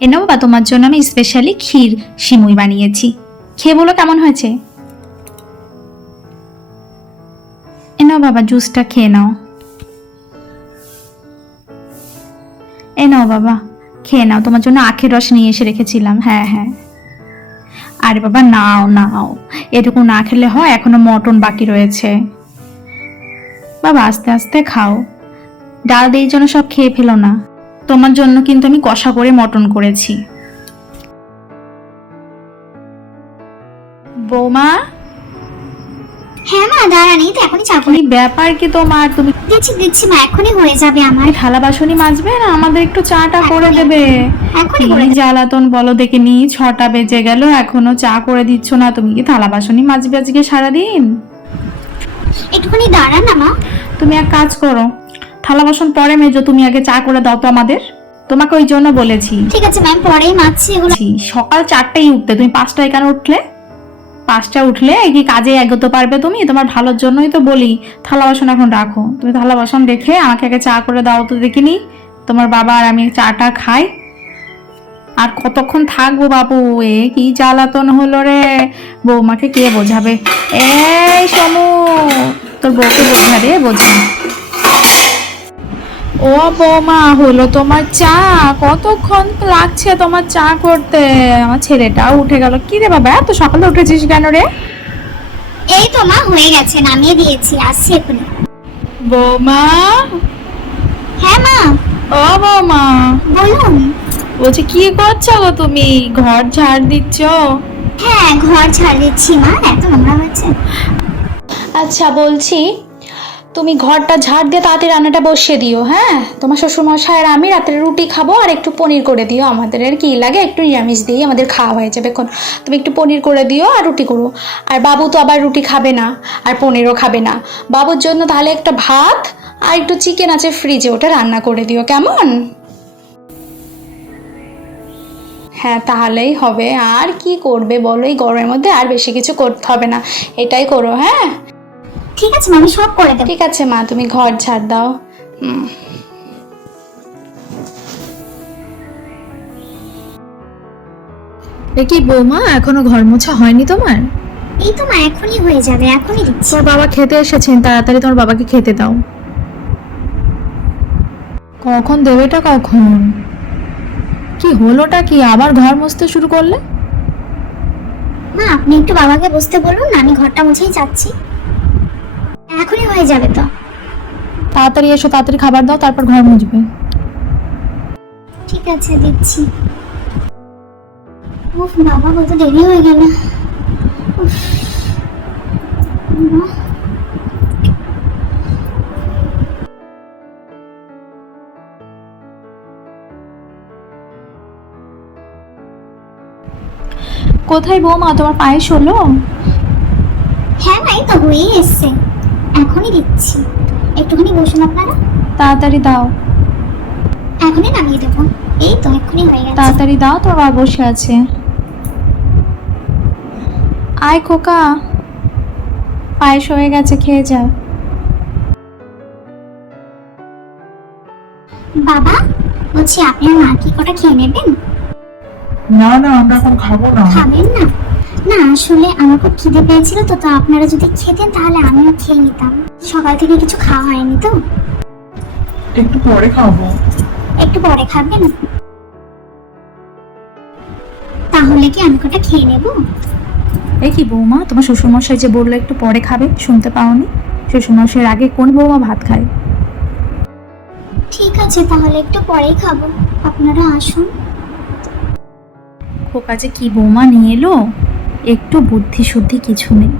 এ নাও বাবা, তোমার জন্য আমি স্পেশালি ক্ষীর সিমুই বানিয়েছি, খেয়ে বলো কেমন হয়েছে। এ নাও বাবা, জুসটা খেয়ে নাও। এ নাও বাবা, খেয়ে নাও, তোমার জন্য আখের রস নিয়ে এসে রেখেছিলাম। হ্যাঁ হ্যাঁ, আরে বাবা নাও নাও, এটুকু না খেলে হয়, এখনো মটন বাকি রয়েছে। বাবা আস্তে আস্তে খাও, ডাল দিয়ে যেন সব খেয়ে ফেলো না। তোমার জন্য কিন্তু আমি কষা করে মটন করেছি। বৌমা। হ্যাঁ মা, দাঁড়ানি তো, এখনই চা কি ব্যাপার কি তোমার? তুমি দিচ্ছি দিচ্ছি মা, এখনই হয়ে যাবে আমার। থালা বাসনই মাজবে না, আমাদের একটু চাটা করে দেবে। এখনই কি করে দেব। জ্বালাতন বলো দেখিনি, 6টা বেজে গেল এখনো চা করে দিচ্ছ না। তুমি কি থালা বাসনই মাজবে আজকে সারাদিন? একটুখানি দাঁড়ান না মা। তুমি এক কাজ করো, থালা বাসন পরে মেজো, তুমি আগে চা করে দাও তো আমাদের। তোমাকে ওই জন্য বলেছি। ঠিক আছে ম্যাম, পরেই মাজছি এগুলো। সকাল 4টায় উঠতে, তুমি 5টায় কেন উঠলে? 5টা উঠলে কি কাজে এগোতে পারবে তুমি? তোমার ভালোর জন্যই তো বলি থালা বাসন এখন রাখো। তুমি থালা বাসন রেখে আমাকে আগে চা করে দাও তো দেখিনি। তোমার বাবা আর আমি চাটা খাই। আর কতক্ষণ থাকবো বাবু? এ কি জ্বালাতন হলো রে। বৌমাকে কে বোঝাবে? এই সমু, তোর বউকে বোঝা রে, বোঝা। ও বৌমা, হলো তোমার চা? কতক্ষণ লাগছে তোমার চা করতে? আমার ছেলেটাও উঠে গেল। কি রে বাবা, এত সকালে উঠেছিস কেন রে? এই তো মা, হয়ে গেছে, নামিয়ে দিয়েছি, আসছি এখনই। বৌমা। হ্যাঁ মা। ও বৌমা, বলুন। বলছি কি করছো গো তুমি? ঘর ঝাড় দিচ্ছ? হ্যাঁ, ঘর ঝাড় দিচ্ছি মা, এত নোংরা হয়েছে। আচ্ছা বলছি, তুমি ঘরটা ঝাড় দিয়ে তাড়াতাড়ি রান্নাটা বসিয়ে দিও। হ্যাঁ, তোমার শ্বশুরমশাই আর আমি রাত্রে রুটি খাবো, আর একটু পনির করে দিও। আমাদের আর কি লাগে, একটু নিরামিষ দিই, আমাদের খাওয়া হয়ে যাবে এখন। তুমি একটু পনির করে দিও আর রুটি করো। আর বাবু তো আবার রুটি খাবে না আর পনিরও খাবে না। বাবুর জন্য তাহলে একটা ভাত আর একটু চিকেন আছে ফ্রিজে, ওটা রান্না করে দিও, কেমন? হ্যাঁ তাহলেই হবে। আর কি করবে বলো, এই গরমের মধ্যে আর বেশি কিছু করতে হবে না, এটাই করো। হ্যাঁ ঠিক আছে মা, আমি সব করে দেবো। ঠিক আছে মা, তুমি ঘর ঝাড় দাও। এ কি বৌমা, এখনো ঘর মোছা হয়নি তোমার? এই তো মা, এখনই হয়ে যাবে, এখনই দিচ্ছি। তোর বাবা খেতে এসেছেন, তাড়াতাড়ি তোমার বাবাকে খেতে দাও। কখন দেবেটা কখন? কি হলোটা কি, আবার ঘর মুছতে শুরু করলে? মা আপনি একটু বাবাকে বসতে বলুন না, আমি ঘরটা মুছেই যাচ্ছি। এখনই হয়ে যাবে তো। তাড়াতাড়ি এসো, তাড়াতাড়ি খাবার দাও, তারপর ঘর মুছবে। ঠিক আছে, দিচ্ছি। উফ বাবা, কত দেরি হয়ে গেল। উফ। মা। কোথায় বৌমা, তোমার পায়েস হলো? হ্যাঁ মা, এই তো হয়েই এসছে, এখনই দিচ্ছি। একটুখানি বসুন আপনারা। তাড়াতাড়ি দাও, এখনই নামিয়ে দেবো। এই তো এখনই হয়ে গেছে। তাড়াতাড়ি দাও, তোর বাবা বসে আছে। আয় খোকা, পায়েস হয়ে গেছে, খেয়ে যা। বাবা, বলছি আপনি আর মা কি কটা খেয়ে নেবেন? না না, আমরা এখন খাবো না। খাবেন না? না আসলে আমার খুব খিদে পেয়েছিল তো, তো আপনারা যদি খেতেন তাহলে আমিও খেয়ে নিতাম। সকাল থেকে কিছু খাওয়া হয়নি তো। একটু পরে খাবো। একটু পরে খাবেন? তাহলে কি আমি কটা খেয়ে নেব? এ কি বৌমা, তোমার শ্বশুরমশাই যে বললো একটু পরে খাবে, শুনতে পাওনি? শ্বশুরমশাইয়ের আগে কোন বৌমা ভাত খায়? ঠিক আছে, তাহলে একটু পরেই খাবো, আপনারা আসুন। খোকা যে কি বৌমা নিয়ে এলো, একটু বুদ্ধি শুদ্ধি কিছু নেই।